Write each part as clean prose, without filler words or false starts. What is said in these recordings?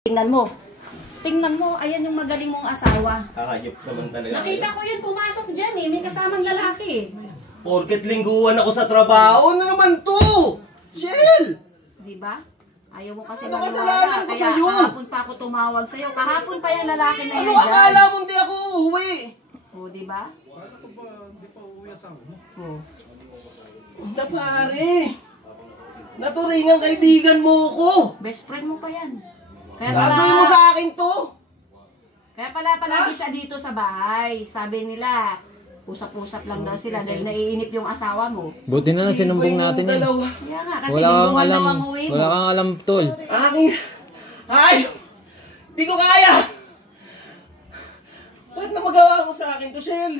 Tingnan mo. Tingnan mo, ayan yung magaling mong asawa. Kakayop naman talaga. Nakita ko yan pumasok dyan eh. May kasamang lalaki. Porket lingguhan ako sa trabaho, ano naman to? Shell! Diba? Ayaw mo kasi Ano maniwala. kasalanan ko Kaya sa'yo? kahapon pa ako tumawag sa'yo. Kahapon pa yung lalaki na yan Ano dyan. akala mo hindi ako uuwi? O, diba? Kala ko ba hindi pa uuwi asawa mo? O. Punta pare. Naturingang kaibigan mo ko. Best friend mo pa yan. Kaya Gagawin mo sa akin to. Kaya pala palagi siya dito sa bahay. Sabi nila, usap-usap lang daw sila dahil naiinip yung asawa mo. Buti na lang sinumbong natin eh. Kaya nga, kasi Wala kang lingguhan alam. daw ang uwi mo. Wala kang alam, tol. Aking... Ay! Di ko kaya! Ba't na magawa mo sa akin to, Shell?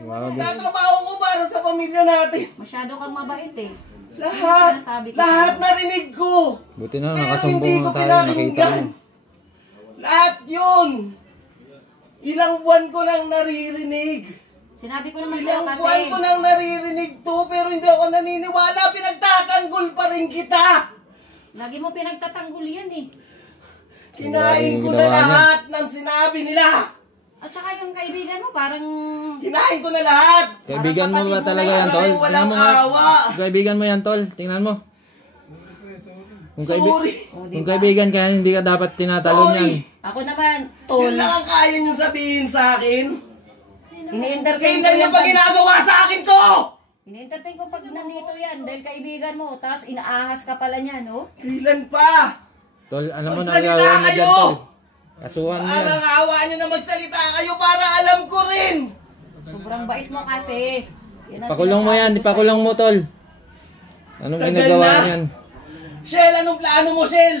Grabe. Tatrabaho ko para sa pamilya natin. Masyado kang mabait eh. Lahat! Sinasabi ko Lahat sa'yo. narinig ko! Buti na lang, Pero nakasumbong hindi ko na tayo, nakita pinakinggan. mo. Lahat yun! Ilang buwan ko nang naririnig. Sinabi ko naman sa'yo Ilang kasi... buwan ko nang naririnig to, pero hindi ako naniniwala. Pinagtatanggol pa rin kita! Lagi mo pinagtatanggol yan eh. Kinain ko na Ginawa niya. lahat ng sinabi nila! At saka yung kaibigan mo parang... Kinain ko na lahat! Kaibigan mo ba talaga yan, tol? Walang Tingnan mo nga. awa. Kaibigan mo yan, tol. Tingnan mo. Sorry! Kung kaibigan ka yan, hindi ka dapat tinatalon yan. Ako naman, tol. Yun lang ang kaya nyo sabihin sa akin. Ini-entertain ko Kailan nyo yan ba ginagawa sa akin to? Ini-entertain ko pag nandito yan dahil kaibigan mo. Tapos inaahas ka pala niya, no? Kailan pa? Tol, alam mo na Magsalita gagawin mo dyan, kayo! tol. Kasuhan mo yan. Parang awa nyo na magsalita kayo para alam ko rin. Sobrang bait mo kasi. Yan ang Pakulong mo sinasabi yan, ko ipakulong mo, tol. Anong Tagal ginagawa na. niyan? Shell, anong plano mo, Shell?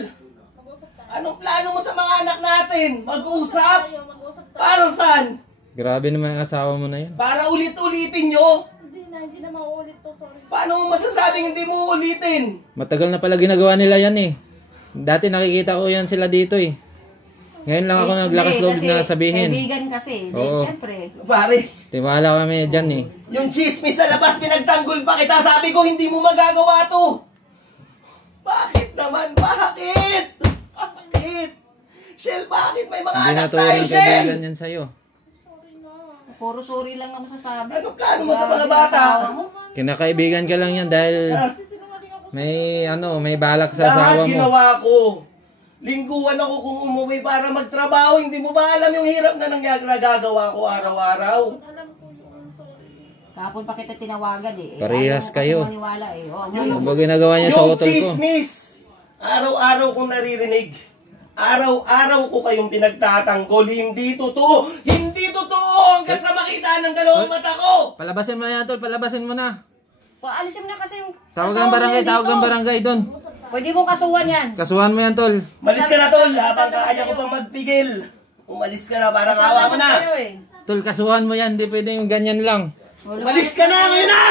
Anong plano mo sa mga anak natin? Mag-usap? Para saan? Grabe naman ang asawa mo na yan. Para ulit-ulitin nyo? Hindi na mauulit to, sorry. Paano mo masasabing hindi mo ulitin? Matagal Matagal na pala ginagawa nila yan eh. Dati nakikita ko yan sila dito eh. Ngayon lang ako naglakas Hindi, loob kasi na sabihin. Kaibigan kasi. Di, Oo. syempre. Pare, Tiwala kami dyan eh. yung chismis sa labas pinagtanggol pa kita. Sabi ko hindi mo magagawa to. Bakit naman? Bakit? Bakit? Shell, bakit? May mga Hindi na anak tayo, tuwing Shell. kaibigan yan sa'yo. Puro sorry lang na masasabi. Ano plano mo sa Grabe mga yung bata? asawa mo. Kinakaibigan ka lang yan dahil Sinungaling ako. may balak sa asawa Lahat mo. ginawa ko. Lingguhan ako kung umuwi para magtrabaho. Hindi mo ba alam yung hirap na nagagawa ko araw-araw? Alam ko yun, sorry. Kahapon pa kita tinawagan eh. Parehas Ayaw mo kasi kayo. maniwala eh. Oh, Ano ngayon. ba ginagawa niya sa Yung utol ko? chismis, araw-araw kong naririnig. Araw-araw ko kayong pinagtatanggol. Hindi totoo! Hindi totoo! Hanggang sa makita ng dalawang mata ko! Palabasin mo na yan, tol. Palabasin mo na. Paalisin mo na kasi yung... Tawagan asawa mo barangay, yan tawagan dito. barangay doon. Pwede mong kasuhan yan. Kasuhan mo yan, tol. Malis ka na, tol. Habang Sabi ko kaya ko sa'yo. pang magpigil. Umalis ka na, parang Kasama awa mo ko na. kayo eh. Tol, kasuhan mo yan. Hindi pwedeng ganyan lang. Umalis ka na, ngayon na!